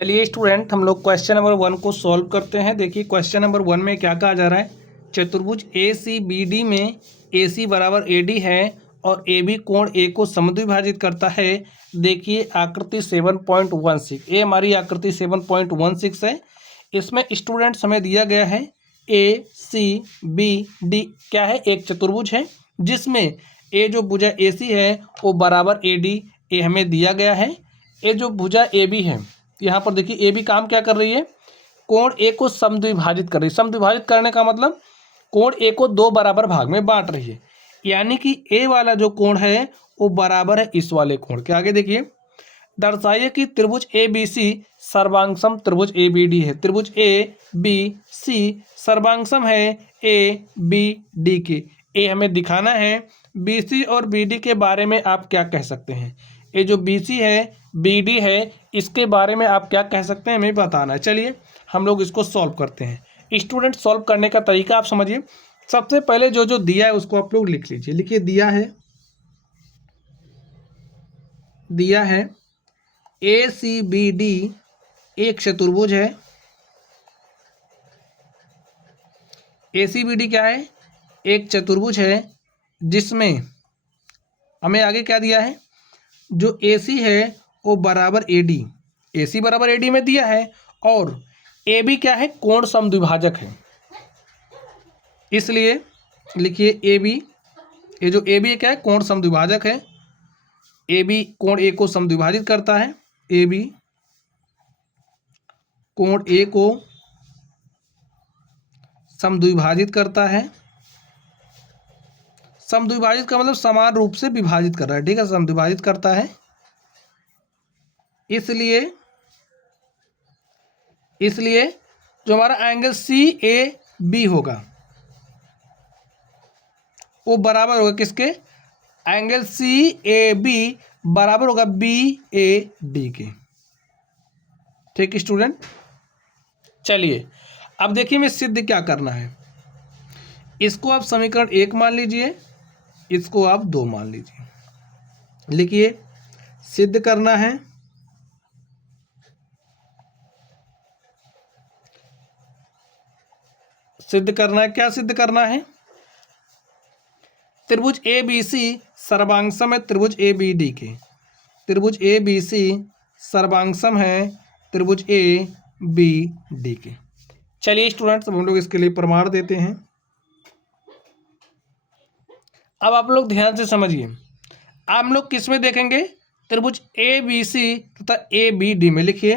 चलिए स्टूडेंट, हम लोग क्वेश्चन नंबर 1 को सॉल्व करते हैं। देखिए क्वेश्चन नंबर 1 में क्या कहा जा रहा है। चतुर्भुज ए सी बी डी में ए सी बराबर ए डी है और ए बी कोण ए को समद्विभाजित करता है। देखिए आकृति 7.16, ये हमारी आकृति 7.16 है। इसमें स्टूडेंट्स हमें दिया गया है ए सी बी डी क्या है, एक चतुर्भुज है जिसमें ए जो भुजा ए सी है वो बराबर ए डी ए हमें दिया गया है। ए जो भुजा ए बी है, यहाँ पर देखिए ए बी काम क्या कर रही है, कोण ए को समद्विभाजित कर रही है। समद्विभाजित करने का मतलब कोण ए को दो बराबर भाग में बांट रही है, यानी कि ए वाला जो कोण है वो बराबर है इस वाले कोण के। आगे देखिए, दर्शाइए कि त्रिभुज ए बी सी सर्वांगसम त्रिभुज ए बी डी है। त्रिभुज ए बी सी सर्वांगसम है ए बी डी के। ए हमें दिखाना है, बी सी और बी डी के बारे में आप क्या कह सकते हैं। ये जो बी सी है बी डी है, इसके बारे में आप क्या कह सकते हैं हमें बताना है। चलिए हम लोग इसको सॉल्व करते हैं। स्टूडेंट, सॉल्व करने का तरीका आप समझिए। सबसे पहले जो जो दिया है उसको आप लोग लिख लीजिए। लिखिए, दिया है ए सी बी डी एक चतुर्भुज है। ए सी बी डी क्या है, एक चतुर्भुज है जिसमें हमें आगे क्या दिया है, जो ए सी है वो बराबर ए डी, ए सी बराबर ए डी में दिया है। और ए बी क्या है, कोण समद्विभाजक है। इसलिए लिखिए ए बी, ये जो ए बी क्या है, कोण समद्विभाजक है। ए बी कोण ए को समद्विभाजित करता है। ए बी कोण ए को समद्विभाजित करता है। समद्विभाजित का मतलब समान रूप से विभाजित कर रहा है, ठीक है, समद्विभाजित करता है। इसलिए जो हमारा एंगल सी ए बी होगा वो बराबर होगा किसके, एंगल सी ए बी बराबर होगा बी ए डी के। ठीक स्टूडेंट, चलिए अब देखिए मैं सिद्ध क्या करना है। इसको आप समीकरण 1 मान लीजिए, इसको आप 2 मान लीजिए। लिखिए, सिद्ध करना है क्या सिद्ध करना है, त्रिभुज ए बी सी सर्वांगसम है त्रिभुज ए बी डी के। त्रिभुज ए बी सी सर्वांगसम है त्रिभुज ए बी डी के। चलिए स्टूडेंट्स, हम लोग इसके लिए प्रमाण देते हैं। अब आप लोग ध्यान से समझिए, आप लोग किस में देखेंगे, त्रिभुज ए बी सी तथा ए बी डी में। लिखिए,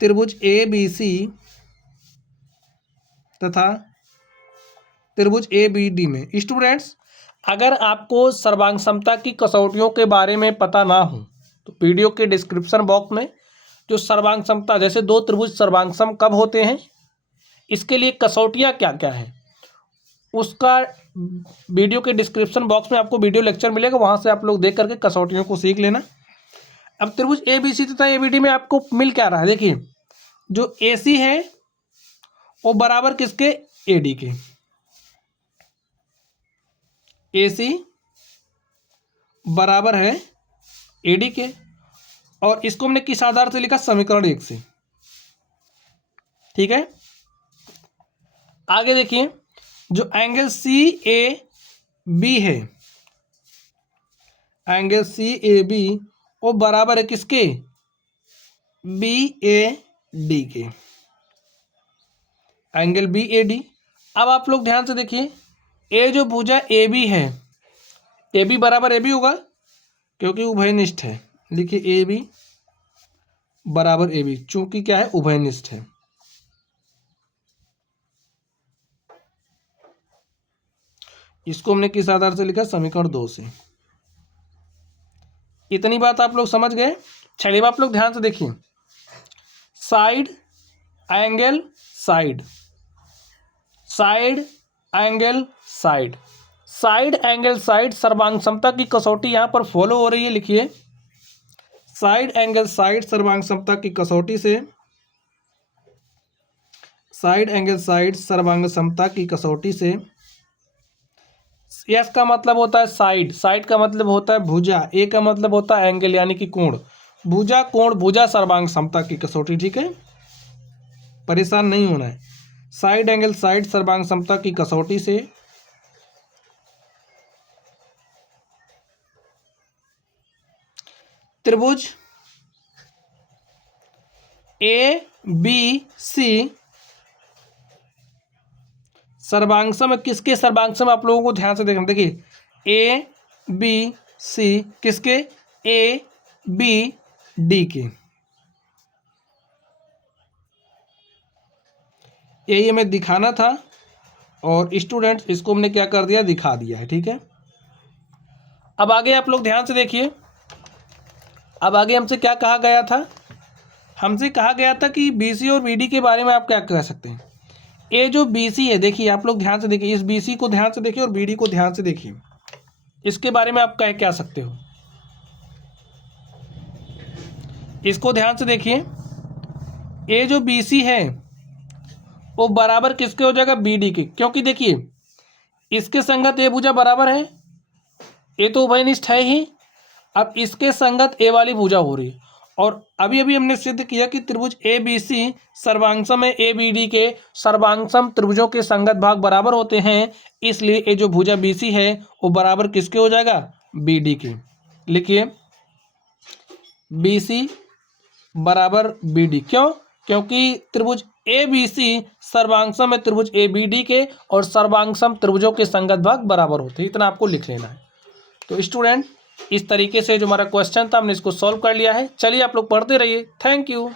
त्रिभुज ए बी सी तथा त्रिभुज ए बी डी में। स्टूडेंट्स, अगर आपको सर्वांग समता की कसौटियों के बारे में पता ना हो तो वीडियो के डिस्क्रिप्शन बॉक्स में जो सर्वांग समता, जैसे दो त्रिभुज सर्वांगसम कब होते हैं, इसके लिए कसौटियाँ क्या क्या हैं, उसका वीडियो के डिस्क्रिप्शन बॉक्स में आपको वीडियो लेक्चर मिलेगा, वहाँ से आप लोग देख करके कसौटियों को सीख लेना। अब त्रिभुज ए बी सी तथा ए बी डी में आपको मिल क्या रहा है, देखिए जो ए सी है वो बराबर किसके, ए डी के। ए सी बराबर है ए डी के, और इसको हमने किस आधार से लिखा, समीकरण 1 से। ठीक है, आगे देखिए, जो एंगल सी ए बी है, एंगल सी ए बी वो बराबर है किसके, बी ए डी के, एंगल बी ए डी। अब आप लोग ध्यान से देखिए, ए जो भुजा ए बी है, ए बी बराबर ए बी होगा क्योंकि उभयनिष्ठ है। लिखिए, ए बी बराबर ए बी, चूंकि क्या है, उभयनिष्ठ है। इसको हमने किस आधार से लिखा, समीकरण 2 से। इतनी बात आप लोग समझ गए। चलिए आप लोग ध्यान से देखिए, side angle side, side angle side, side angle side सर्वांग समता की कसौटी यहाँ पर फॉलो हो रही है। लिखिए, साइड एंगल साइड सर्वांग समता की कसौटी से, साइड एंगल साइड सर्वांग समता की कसौटी से। यस का मतलब होता है साइड, साइड का मतलब होता है भुजा, ए का मतलब होता है एंगल यानी कि कोण, भुजा कोण भुजा सर्वांग समता की कसौटी, ठीक है, परेशान नहीं होना है। साइड एंगल साइड सर्वांग समता की कसौटी से त्रिभुज ए बी सी सर्वांगसम, किसके सर्वांगसम आप लोगों को ध्यान से देखना। देखिए ए बी सी किसके, ए बी डी के, यही हमें दिखाना था और स्टूडेंट्स इसको हमने क्या कर दिया, दिखा दिया है, ठीक है। अब आगे आप लोग ध्यान से देखिए, अब आगे हमसे क्या कहा गया था, हमसे कहा गया था कि बीसी और बीडी के बारे में आप क्या कह सकते हैं। ये जो बीसी है, देखिए आप लोग ध्यान से देखिए, इस बीसी को ध्यान से देखिए और बीडी को ध्यान से देखिए, इसके बारे में आप क्या सकते हो, इसको ध्यान से देखिए। ये जो बीसी है वो बराबर किसके हो जाएगा, बीडी के, क्योंकि देखिए इसके संगत ए भुजा बराबर है, ये तो उभयनिष्ठ है ही। अब इसके संगत ए वाली भुजा हो रही है, और अभी अभी हमने सिद्ध किया कि त्रिभुज ए बी सी सर्वांगसम में ए बी डी के सर्वांगसम त्रिभुजों के संगत भाग बराबर होते हैं, इसलिए ये जो भुजा बी सी है वो बराबर किसके हो जाएगा, बी डी के। लिखिए बी सी बराबर बी डी, क्यों, क्योंकि त्रिभुज ए बी सी सर्वांगसम में त्रिभुज ए बी डी के और सर्वांगसम त्रिभुजों के संगत भाग बराबर होते हैं, इतना आपको लिख लेना है। तो स्टूडेंट इस तरीके से जो हमारा क्वेश्चन था हमने इसको सॉल्व कर लिया है। चलिए आप लोग पढ़ते रहिए, थैंक यू।